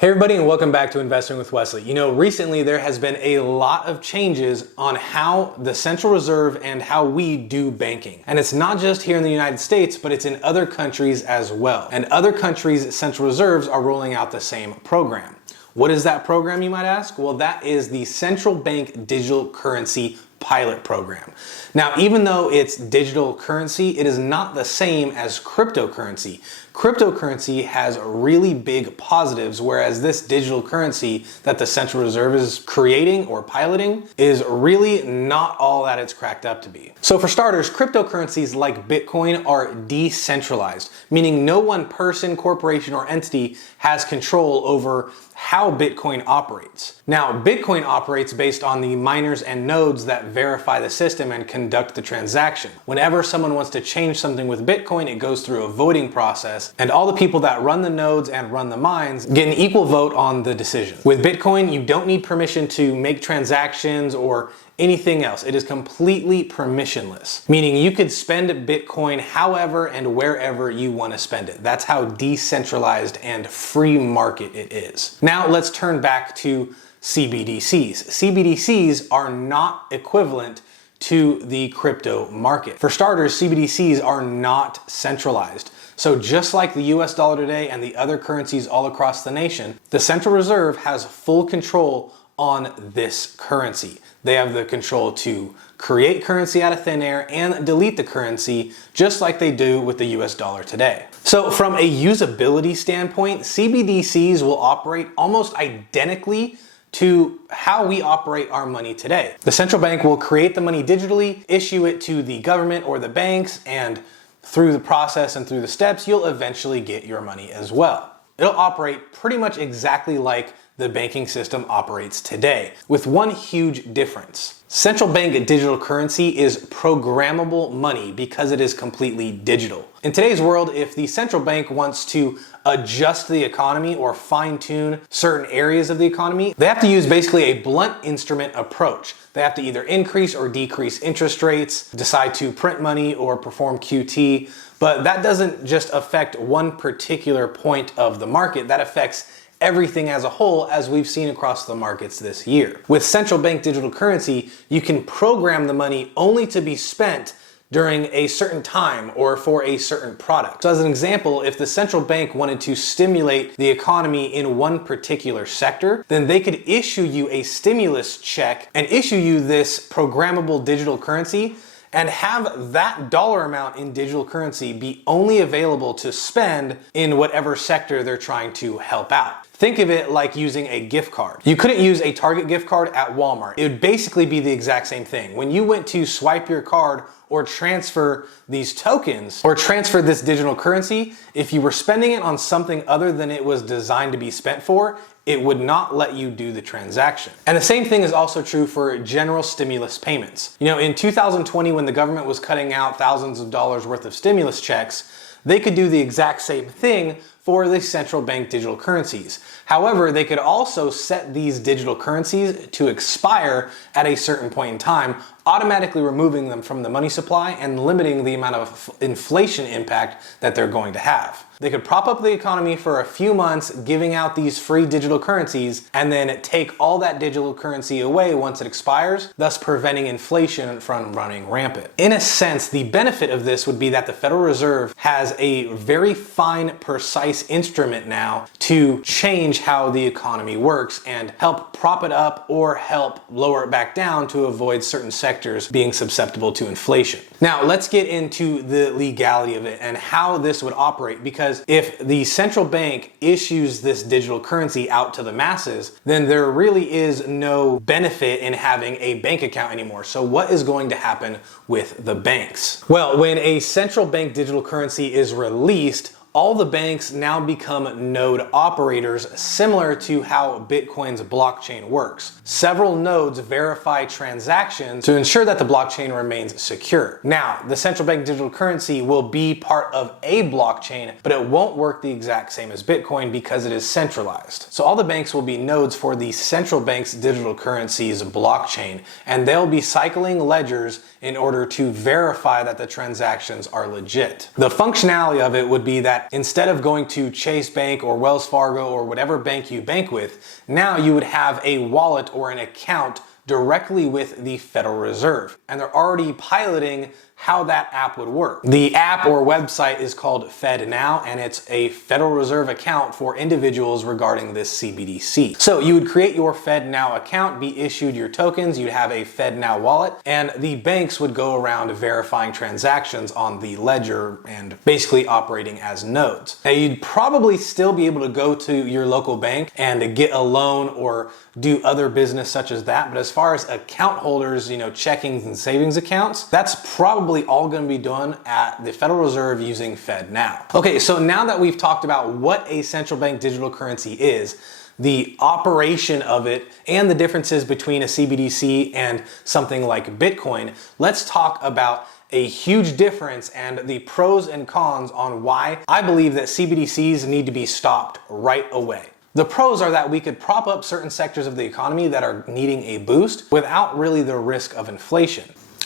Hey everybody, and welcome back to Investing with Wesley. You know, recently there has been a lot of changes on how the Central Reserve and how we do banking. And it's not just here in the United States, but it's in other countries as well. And other countries' central reserves are rolling out the same program. What is that program, you might ask? Well, that is the Central Bank Digital Currency Pilot Program. Now, even though it's digital currency, it is not the same as cryptocurrency. Cryptocurrency has really big positives, whereas this digital currency that the Central Reserve is creating or piloting is really not all that it's cracked up to be. So for starters, cryptocurrencies like Bitcoin are decentralized, meaning no one person, corporation, or entity has control over how Bitcoin operates. Now, Bitcoin operates based on the miners and nodes that verify the system and conduct the transaction. Whenever someone wants to change something with Bitcoin, it goes through a voting process, and all the people that run the nodes and run the mines get an equal vote on the decision. With Bitcoin, you don't need permission to make transactions or anything else. It is completely permissionless, meaning you could spend Bitcoin however and wherever you want to spend it. That's how decentralized and free market it is. Now let's turn back to CBDCs. CBDCs are not equivalent to the crypto market. For starters, CBDCs are not centralized. So just like the US dollar today and the other currencies all across the nation, the Central Reserve has full control on this currency. They have the control to create currency out of thin air and delete the currency just like they do with the US dollar today. So from a usability standpoint, CBDCs will operate almost identically to how we operate our money today. The central bank will create the money digitally, issue it to the government or the banks, and through the process and through the steps, you'll eventually get your money as well. It'll operate pretty much exactly like the banking system operates today, with one huge difference. Central bank digital currency is programmable money because it is completely digital. In today's world, if the central bank wants to adjust the economy or fine-tune certain areas of the economy, they have to use basically a blunt instrument approach. They have to either increase or decrease interest rates, decide to print money or perform QT, but that doesn't just affect one particular point of the market, that affects everything as a whole, as we've seen across the markets this year. With central bank digital currency, you can program the money only to be spent during a certain time or for a certain product. So as an example, if the central bank wanted to stimulate the economy in one particular sector, then they could issue you a stimulus check and issue you this programmable digital currency and have that dollar amount in digital currency be only available to spend in whatever sector they're trying to help out. Think of it like using a gift card. You couldn't use a Target gift card at Walmart. It would basically be the exact same thing. When you went to swipe your card or transfer these tokens or transfer this digital currency, if you were spending it on something other than it was designed to be spent for, it would not let you do the transaction. And the same thing is also true for general stimulus payments. You know, in 2020, when the government was cutting out thousands of dollars worth of stimulus checks, they could do the exact same thing for the central bank digital currencies. However, they could also set these digital currencies to expire at a certain point in time, automatically removing them from the money supply and limiting the amount of inflation impact that they're going to have. They could prop up the economy for a few months, giving out these free digital currencies, and then take all that digital currency away once it expires, thus preventing inflation from running rampant. In a sense, the benefit of this would be that the Federal Reserve has a very fine, precise instrument now to change how the economy works and help prop it up or help lower it back down to avoid certain sectors being susceptible to inflation. Now, let's get into the legality of it and how this would operate, because if the central bank issues this digital currency out to the masses, then there really is no benefit in having a bank account anymore. So what is going to happen with the banks? Well, when a central bank digital currency is released, all the banks now become node operators, similar to how Bitcoin's blockchain works. Several nodes verify transactions to ensure that the blockchain remains secure. Now, the central bank digital currency will be part of a blockchain, but it won't work the exact same as Bitcoin because it is centralized. So all the banks will be nodes for the central bank's digital currency's blockchain, and they'll be cycling ledgers in order to verify that the transactions are legit. The functionality of it would be that that instead of going to Chase Bank or Wells Fargo or whatever bank you bank with, now you would have a wallet or an account directly with the Federal Reserve. And they're already piloting how that app would work. The app or website is called FedNow, and it's a Federal Reserve account for individuals regarding this CBDC. So you would create your FedNow account, be issued your tokens, you'd have a FedNow wallet, and the banks would go around verifying transactions on the ledger and basically operating as nodes. Now you'd probably still be able to go to your local bank and get a loan or do other business such as that, but as far as account holders, checkings and savings accounts, that's probably all going to be done at the Federal Reserve using FedNow. Okay, so now that we've talked about what a central bank digital currency is, the operation of it, and the differences between a CBDC and something like Bitcoin, let's talk about a huge difference and the pros and cons on why I believe that CBDCs need to be stopped right away. The pros are that we could prop up certain sectors of the economy that are needing a boost without really the risk of inflation.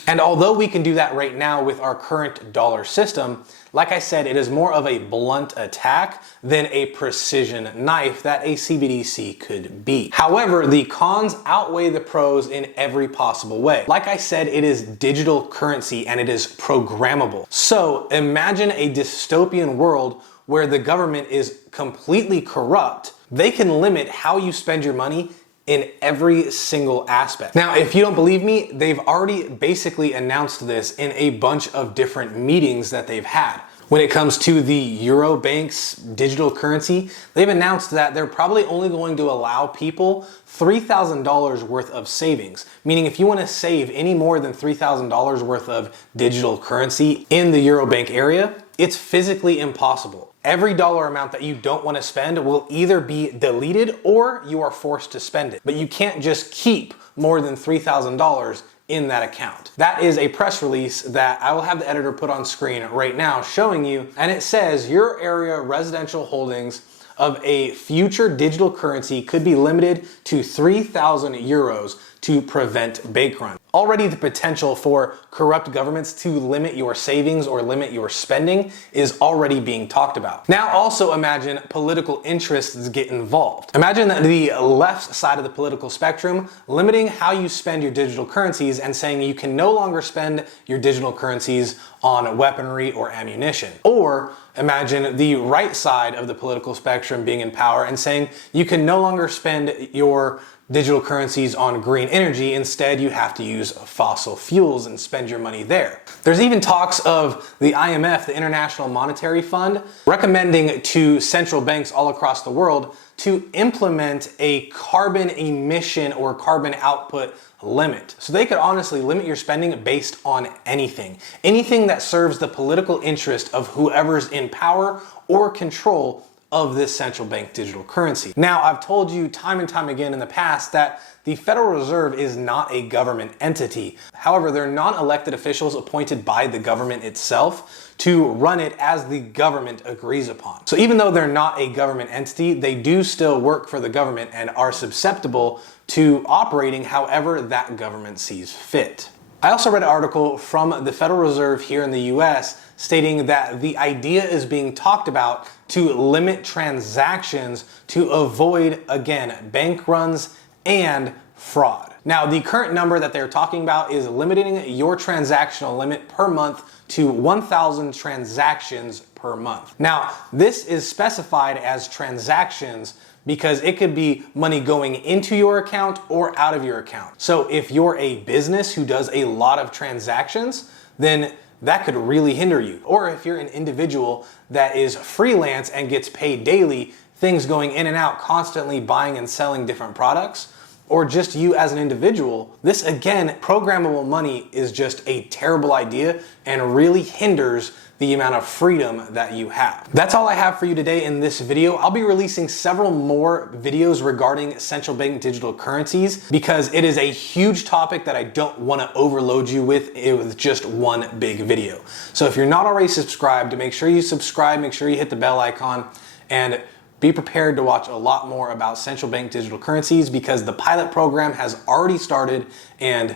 And although we can do that right now with our current dollar system, like I said, it is more of a blunt attack than a precision knife that a CBDC could be. However, the cons outweigh the pros in every possible way. Like I said, it is digital currency and it is programmable. So imagine a dystopian world where the government is completely corrupt. They can limit how you spend your money in every single aspect. Now, if you don't believe me, they've already basically announced this in a bunch of different meetings that they've had. When it comes to the Euro Bank's digital currency, they've announced that they're probably only going to allow people $3,000 worth of savings. Meaning if you want to save any more than $3,000 worth of digital currency in the Euro Bank area, it's physically impossible. Every dollar amount that you don't want to spend will either be deleted or you are forced to spend it. But you can't just keep more than $3,000 in that account. That is a press release that I will have the editor put on screen right now showing you, and it says your area residential holdings of a future digital currency could be limited to 3,000 euros to prevent bank run. Already the potential for corrupt governments to limit your savings or limit your spending is already being talked about. Now also imagine political interests get involved. Imagine that the left side of the political spectrum limiting how you spend your digital currencies and saying you can no longer spend your digital currencies on weaponry or ammunition. Or imagine the right side of the political spectrum being in power and saying you can no longer spend your digital currencies on green energy. Instead, you have to use fossil fuels and spend your money there. There's even talks of the IMF, the International Monetary Fund, recommending to central banks all across the world to implement a carbon emission or carbon output limit. So they could honestly limit your spending based on anything. Anything that serves the political interest of whoever's in power or control of this central bank digital currency. Now, I've told you time and time again in the past that the Federal Reserve is not a government entity. However, they're non-elected officials appointed by the government itself to run it as the government agrees upon. So even though they're not a government entity, they do still work for the government and are susceptible to operating however that government sees fit. I also read an article from the Federal Reserve here in the US stating that the idea is being talked about to limit transactions to avoid, again, bank runs and fraud. Now, the current number that they're talking about is limiting your transactional limit per month to 1,000 transactions per month. Now, this is specified as transactions because it could be money going into your account or out of your account. So if you're a business who does a lot of transactions, then that could really hinder you. Or if you're an individual that is freelance and gets paid daily, things going in and out, constantly buying and selling different products, or just you as an individual, this again, programmable money is just a terrible idea and really hinders the amount of freedom that you have. That's all I have for you today in this video. I'll be releasing several more videos regarding central bank digital currencies because it is a huge topic that I don't want to overload you with just one big video. So if you're not already subscribed, make sure you subscribe, make sure you hit the bell icon, and be prepared to watch a lot more about central bank digital currencies because the pilot program has already started and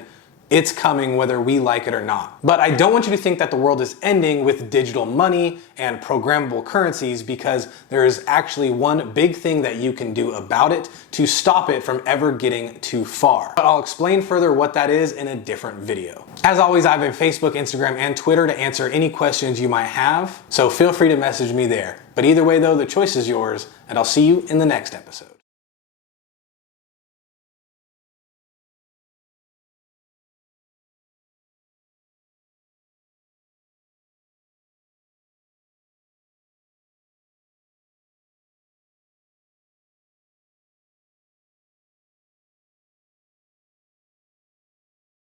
It's coming whether we like it or not. But I don't want you to think that the world is ending with digital money and programmable currencies, because there is actually one big thing that you can do about it to stop it from ever getting too far. But I'll explain further what that is in a different video. As always, I have a Facebook, Instagram, and Twitter to answer any questions you might have, so feel free to message me there. But either way though, the choice is yours, and I'll see you in the next episode.